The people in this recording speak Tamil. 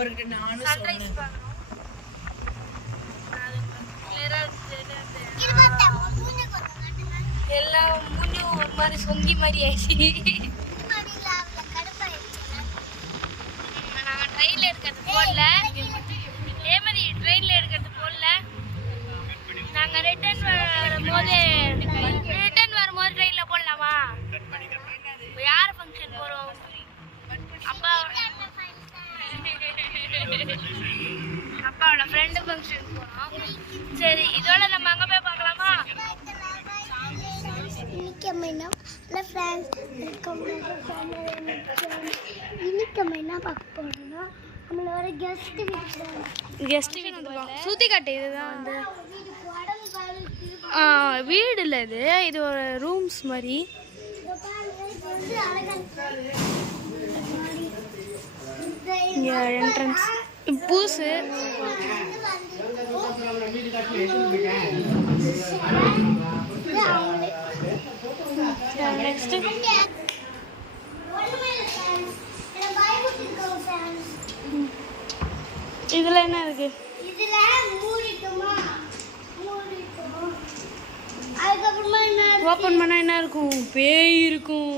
அவர்கிட்ட நானும் சொன்னேன். எல்லாம் மூஞ்சும் ஒரு மாதிரி சொங்கி மாதிரி ஆயிடுச்சு. நாங்கள் ட்ரெயினில் எடுக்கிறது போடல, இதே மாதிரி ட்ரெயினில் எடுக்கிறது போடல. நாங்கள் ரிட்டர்ன் வரும்போது ட்ரெயினில் போடலாமா? யார் ஃபங்க்ஷன் போகிறோம்? அப்பாவோட ஃப்ரெண்டு ஃபங்க்ஷன் போகிறோம். சரி, இதோட நம்ம அங்கே போய் பார்க்கலாமா? இன்னைக்கு நம்ம என்ன பார்க்க போறோம்னா நம்மளோட கெஸ்ட் வீட்டுக்கு சுத்தி காட்டு. இதுதான் வந்து வீடு இல்லை, இது ஒரு ரூம்ஸ் மாதிரி. இங்கே என்ட்ரன்ஸ் பூசு. நெக்ஸ்ட் இதுல என்ன இருக்கு? இதுல மூடிட்டோமா? மூடிட்டோம். அதுக்கு அப்புறமா என்ன? ஓபன் பண்ணா என்ன இருக்கும்? பேய் இருக்கும்.